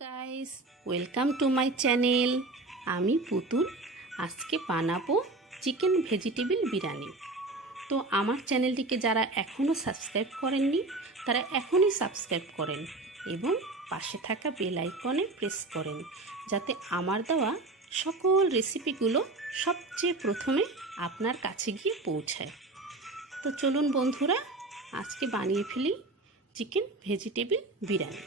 Guys, welcome to my channel. আমি পুতুল। আজকে বানাবো চিকেন ভেজিটেবল বিরিয়ানি। তো আমার চ্যানেলটিকে যারা এখনও সাবস্ক্রাইব করেননি তারা এখনই সাবস্ক্রাইব করেন এবং পাশে থাকা বেল আইকনে প্রেস করেন, যাতে আমার দেওয়া সকল রেসিপিগুলো সবচেয়ে প্রথমে আপনার কাছে গিয়ে পৌঁছায়। তো চলুন বন্ধুরা, আজকে বানিয়ে ফেলি চিকেন ভেজিটেবল বিরিয়ানি।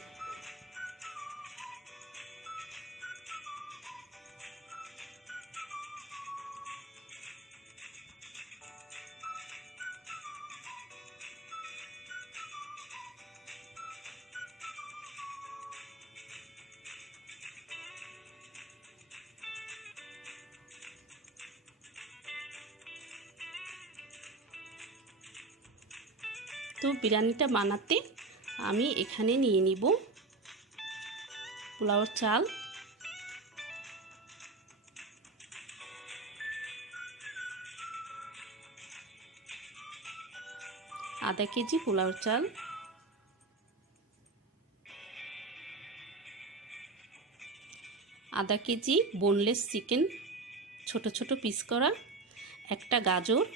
তো বিরিয়ানিটা বানাতে আমি এখানে নিয়ে নিব পোলাওর চাল, আধা কেজি পোলাওর চাল, আধা কেজি বোনলেস চিকেন ছোট ছোট পিস করা, একটা গাজর,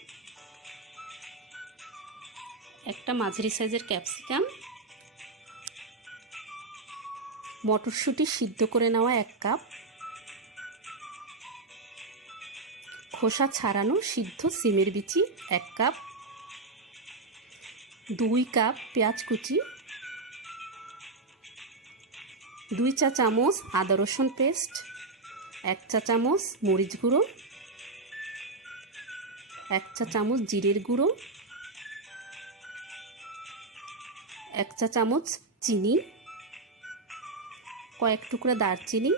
একটা মাঝারি সাইজের ক্যাপসিকাম, মটরশুঁটি সিদ্ধ করে নেওয়া 1 কাপ, খোসা ছাড়ানো সিদ্ধ সিমের বিচি 1 কাপ, 2 কাপ পেঁয়াজ কুচি, 2 চা চামচ আদা রসুন পেস্ট, 1 চা চামচ মরিচ গুঁড়ো, 1 চা চামচ জিরের গুঁড়ো, 1 চা চামচ চিনি, কয়েক টুকরা দারচিনি,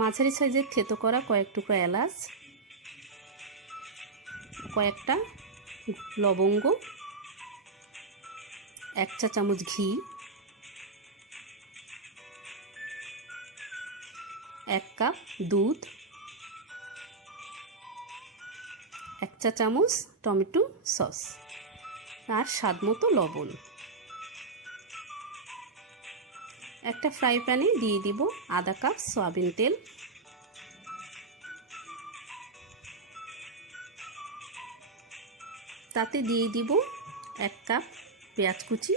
মাঝারি সাইজের থেতো করা কয়েক টুকরা এলাচ, কয়েকটা লবঙ্গ, 1 চা চামচ ঘি, 1 কাপ দুধ, 1 চা চামচ টমেটো সস আর স্বাদ মতো লবণ। একটা ফ্রাই প্যানে দিয়ে দিব আধা কাপ সয়াবিন তেল, তাতে দিয়ে দিব 1 কাপ পেঁয়াজ কুচি।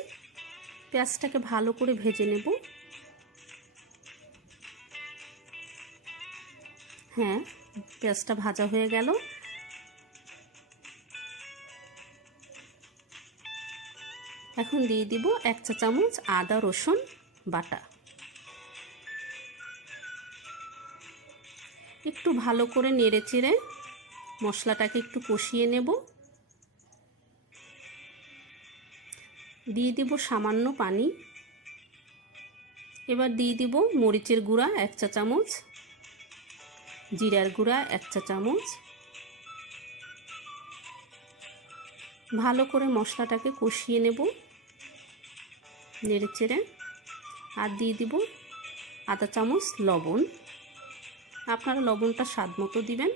পেঁয়াজটাকে ভালো করে ভেজে নেব। হ্যাঁ, পেঁয়াজটা ভাজা হয়ে গেল। এখন দিয়ে দিব 1 চা চামচ আদা রসুন বাটা। একটু ভালো করে নেড়ে চেড়ে মশলাটাকে একটু কষিয়ে নেব। দিয়ে দিব সামান্য পানি। এবার দিয়ে দিব মরিচের গুঁড়া 1 চা চামচ, জিরার গুঁড়া 1 চা চামচ। ভালো করে মশলাটাকে কষিয়ে নেব নেড়ে চেড়ে। আর দিয়ে দিব আধা চামচ লবণ। আপনারা লবণটা স্বাদ মতো দিবেন।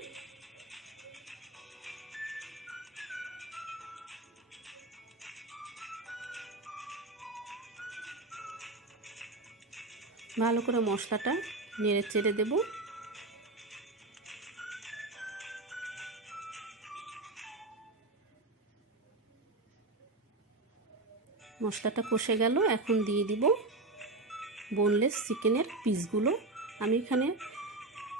ভালো করে মশলাটা নেড়ে চেড়ে দেব। মশলাটা কষে গেল। এখন দিয়ে দিব বোনলেস চিকেনের পিসগুলো। আমি এখানে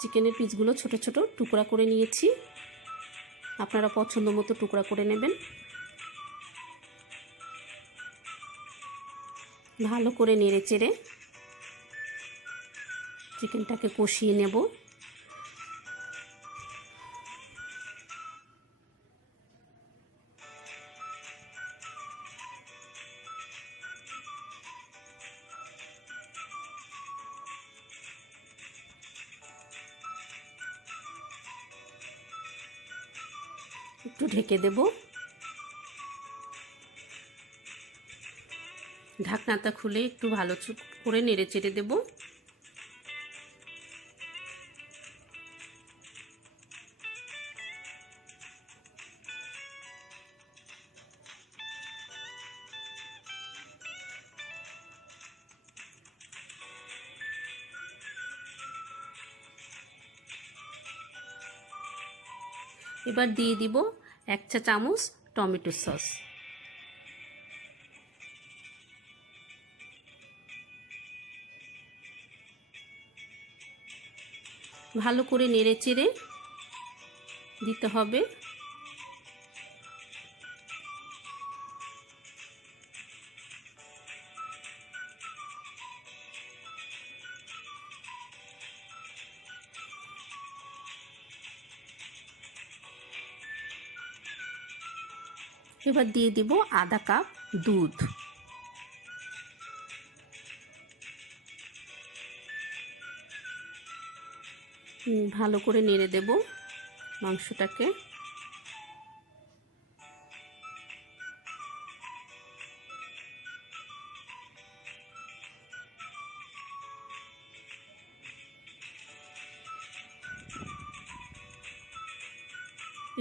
চিকেনের পিসগুলো ছোট ছোট টুকরা করে নিয়েছি। আপনারা পছন্দ মতো টুকরা করে নেবেন। ভালো করে নেড়ে চেড়ে চিকেনটাকে কষিয়ে নেব। একটু ঢেকে দেব। ঢাকনাটা খুলে একটু ভালো করে নেড়ে চেড়ে দেব। এবার দিয়ে দিব 1 চা চামচ টমেটো সস। ভালো করে নেড়ে চেড়ে দিতে হবে। এবার দিয়ে দিব আধা কাপ দুধ। ভালো করে নেড়ে দেব মাংসটাকে।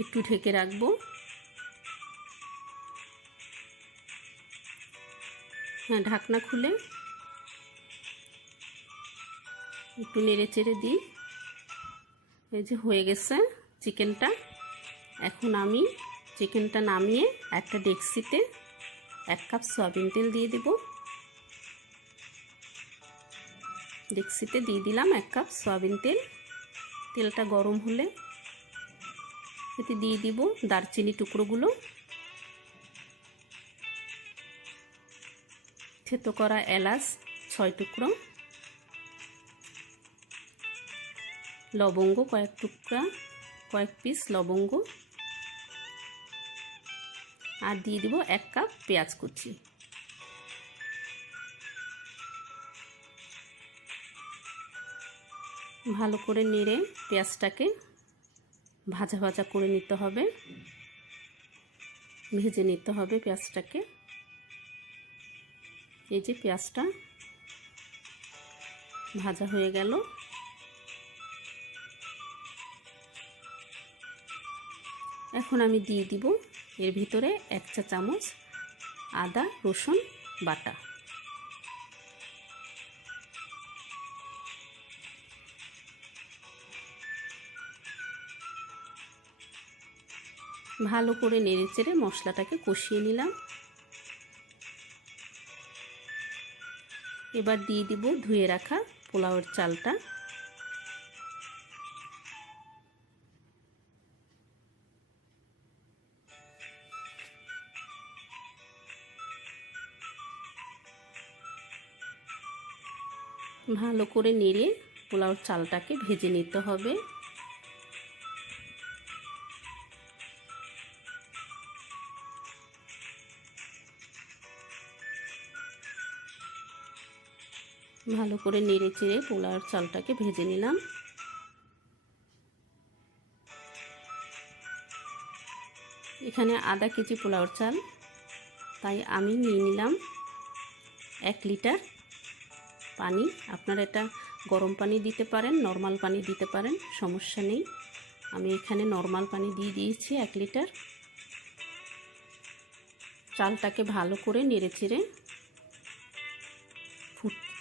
একটু ঢেকে রাখবো। হ্যাঁ, ঢাকনা খুলে একটু নেড়ে চেড়ে দিই। এই যে হয়ে গেছে চিকেনটা। এখন আমি চিকেনটা নামিয়ে একটা ডেকচিতে 1 কাপ সয়াবিন তেল দিয়ে দেব। ডেকচিতে দিয়ে দিলাম 1 কাপ সয়াবিন তেল। তেলটা গরম হলে এতে দিয়ে দিব দারচিনি টুকরোগুলো, থেতো করা এলাচ 6 টুকরো, লবঙ্গ কয়েক টুকরা, কয়েক পিস লবঙ্গ, আর দিয়ে দিব 1 কাপ পেঁয়াজ কুচি। ভালো করে নেড়ে পেঁয়াজটাকে ভাজা ভাজা করে নিতে হবে, ভেজে নিতে হবে পেঁয়াজটাকে। এই যে পেঁয়াজটা ভাজা হয়ে গেল। এখন আমি দিয়ে দিব এর ভিতরে 1 চা চামচ আদা রসুন বাটা। ভালো করে নেড়েচেড়ে মশলাটাকে কষিয়ে নিলাম। এবার দিয়ে দিব ধুয়ে রাখা পোলাওয়ের চালটা। ভালো করে নেড়ে পোলাওর চালটাকে ভেজে নিতে হবে। ভালো করে নেড়ে চেড়ে পোলাওর চালটাকে ভেজে নিলাম। এখানে আধা কেজি পোলাওর চাল, তাই আমি নিয়ে নিলাম 1 লিটার পানি। আপনারা এটা গরম পানি দিতে পারেন, নর্মাল পানি দিতে পারেন, সমস্যা নেই। আমি এখানে নর্মাল পানি দিয়ে দিয়েছি 1 লিটার। চালটাকে ভালো করে নেড়েচেড়ে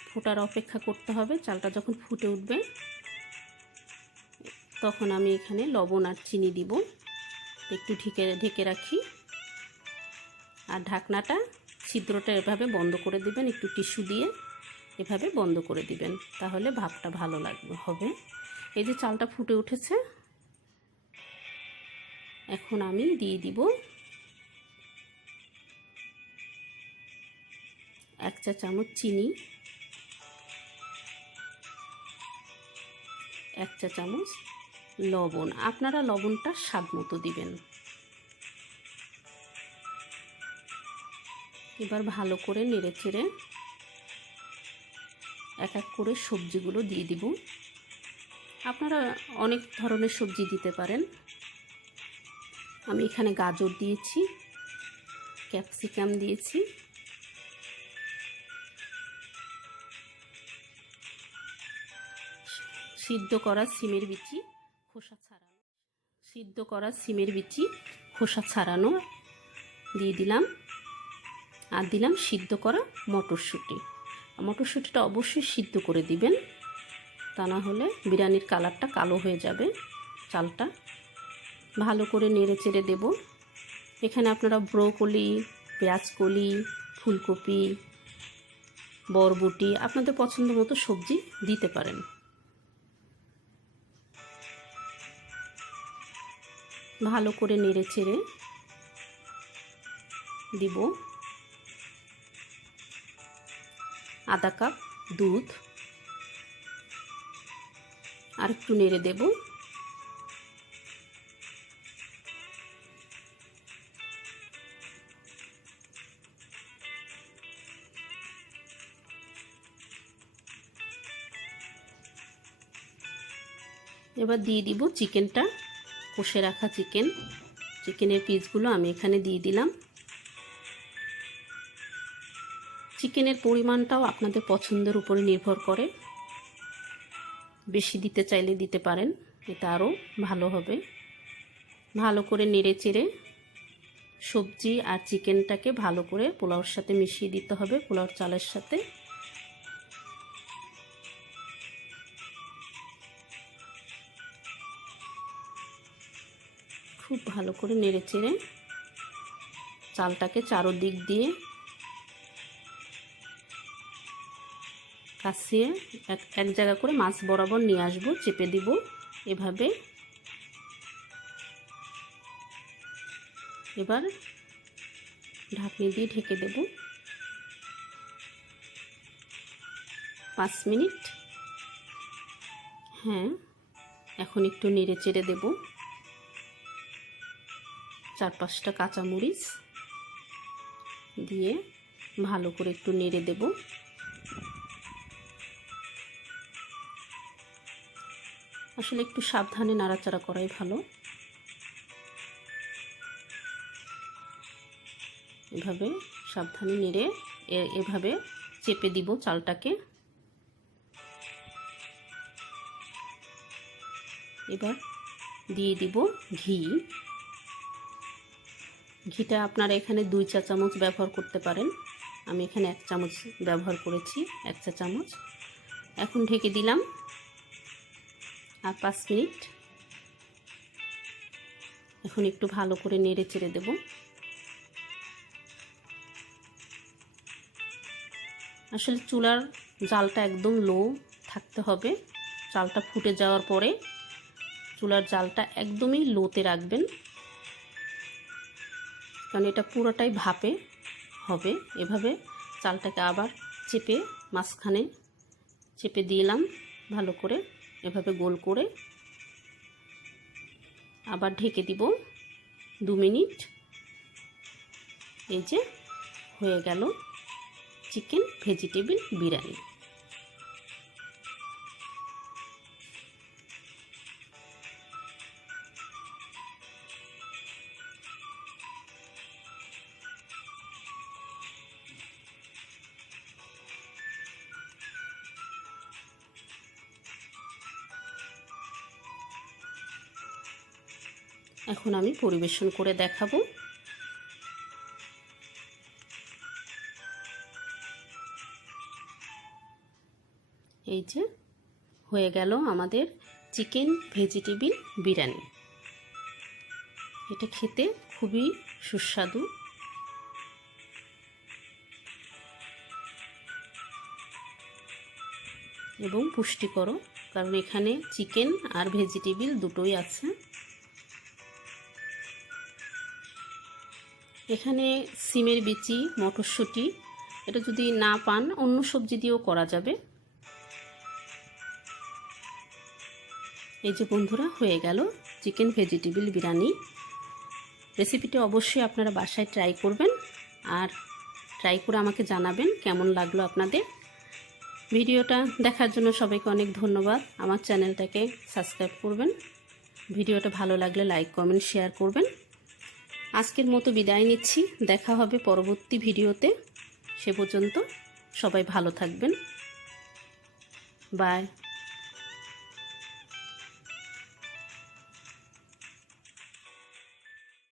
ফোটার অপেক্ষা করতে হবে। চালটা যখন ফুটে উঠবে তখন আমি এখানে লবণ আর চিনি দিব। একটু ঢেকে রাখি, আর ঢাকনাটা ছিদ্রটা এভাবে বন্ধ করে দিবেন, একটু টিস্যু দিয়ে এভাবে বন্ধ করে দিবেন, তাহলে ভাপটা ভালো হবে। এই যে চালটা ফুটে উঠেছে, এখন আমি দিয়ে দিব 1 চা চামচ চিনি, 1 চা চামচ লবণ। আপনারা লবণটা স্বাদ মতো দিবেন। এবার ভালো করে নেড়েচেড়ে এক এক করে সবজিগুলো দিয়ে দিব। আপনারা অনেক ধরনের সবজি দিতে পারেন। আমি এখানে গাজর দিয়েছি, ক্যাপসিকাম দিয়েছি, সিদ্ধ করা সিমের বিচি খোসা ছাড়ানো দিয়ে দিলাম, আর দিলাম সিদ্ধ করা মটরশুঁটি। মটরশুঁটিটা অবশ্যই সিদ্ধ করে দিবেন, তা না হলে বিরিয়ানির কালারটা কালো হয়ে যাবে চালটা। ভালো করে নেড়ে চেড়ে দেব। এখানে আপনারা ব্রোকলি, পেঁয়াজকলি, ফুলকপি, বরবটি আপনাদের পছন্দ মতো সবজি দিতে পারেন। ভালো করে নেড়ে চেড়ে দিব আধা কাপ দুধ, আর একটু নেড়ে দেব। এবার দিয়ে দিব চিকেনটা, কষে রাখা চিকেনের পিসগুলো আমি এখানে দিয়ে দিলাম। চিকেনের পরিমাণটাও আপনাদের পছন্দের উপরে নির্ভর করে, বেশি দিতে চাইলে দিতে পারেন, এটা আরও ভালো হবে। ভালো করে নেড়ে চেড়ে সবজি আর চিকেনটাকে ভালো করে পোলাওর সাথে মিশিয়ে দিতে হবে, পোলাওর চালের সাথে। খুব ভালো করে নেড়ে চেড়ে চালটাকে চারদিক দিয়ে কাছিয়ে এক জায়গা করে মাছ বরাবর নিয়ে আসবো, চেপে দিব এভাবে। এবার ঢাকনি দিয়ে ঢেকে দেব 5 মিনিট। হ্যাঁ, এখন একটু নেড়ে চেড়ে দেব। 4-5টা কাঁচামরিচ দিয়ে ভালো করে একটু নেড়ে দেব। আসলে একটু সাবধানে নাড়াচাড়া করাই ভালো। এভাবে সাবধানে নেড়ে এভাবে চেপে দিব চালটাকে। এবার দিয়ে দিব ঘিটা আপনারা এখানে 2 চা চামচ ব্যবহার করতে পারেন, আমি এখানে 1 চামচ ব্যবহার করেছি, 1 চা চামচ। এখন ঢেকে দিলাম আর 5 মিনিট। এখন একটু ভালো করে নেড়ে চেড়ে দেব। আসলে চুলার জালটা একদম লো থাকতে হবে। চালটা ফুটে যাওয়ার পরে চুলার জালটা একদমই লোতে রাখবেন, কারণ এটা পুরোটাই ভাপে হবে। এভাবে চালটাকে আবার চেপে মাঝখানে চেপে দিলাম ভালো করে, এভাবে গোল করে। আবার ঢেকে দিব 2 মিনিট। এই যে হয়ে গেল চিকেন ভেজিটেবল বিরিয়ানি। এখন আমি পরিবেশন করে দেখাবো। এই যে হয়ে গেল আমাদের চিকেন ভেজিটেবল বিরিয়ানি। এটা খেতে খুবই সুস্বাদু এবং পুষ্টিকর, কারণ এখানে চিকেন আর ভেজিটেবল দুটোই আছে। এখানে সিমের বিচি, মটরশুঁটি, এটা যদি না পান অন্য সবজি দিয়েও করা যাবে। এই যে বন্ধুরা হয়ে গেল চিকেন ভেজিটেবল বিরিয়ানি। রেসিপিটি অবশ্যই আপনারা বাসায় ট্রাই করবেন, আর ট্রাই করে আমাকে জানাবেন কেমন লাগলো আপনাদের। ভিডিওটা দেখার জন্য সবাইকে অনেক ধন্যবাদ। আমার চ্যানেলটাকে সাবস্ক্রাইব করবেন, ভিডিওটা ভালো লাগলে লাইক কমেন্ট শেয়ার করবেন। আজকের মতো বিদায় নিচ্ছি, দেখা হবে পরবর্তী ভিডিওতে। সে পর্যন্ত সবাই ভালো থাকবেন, বাই।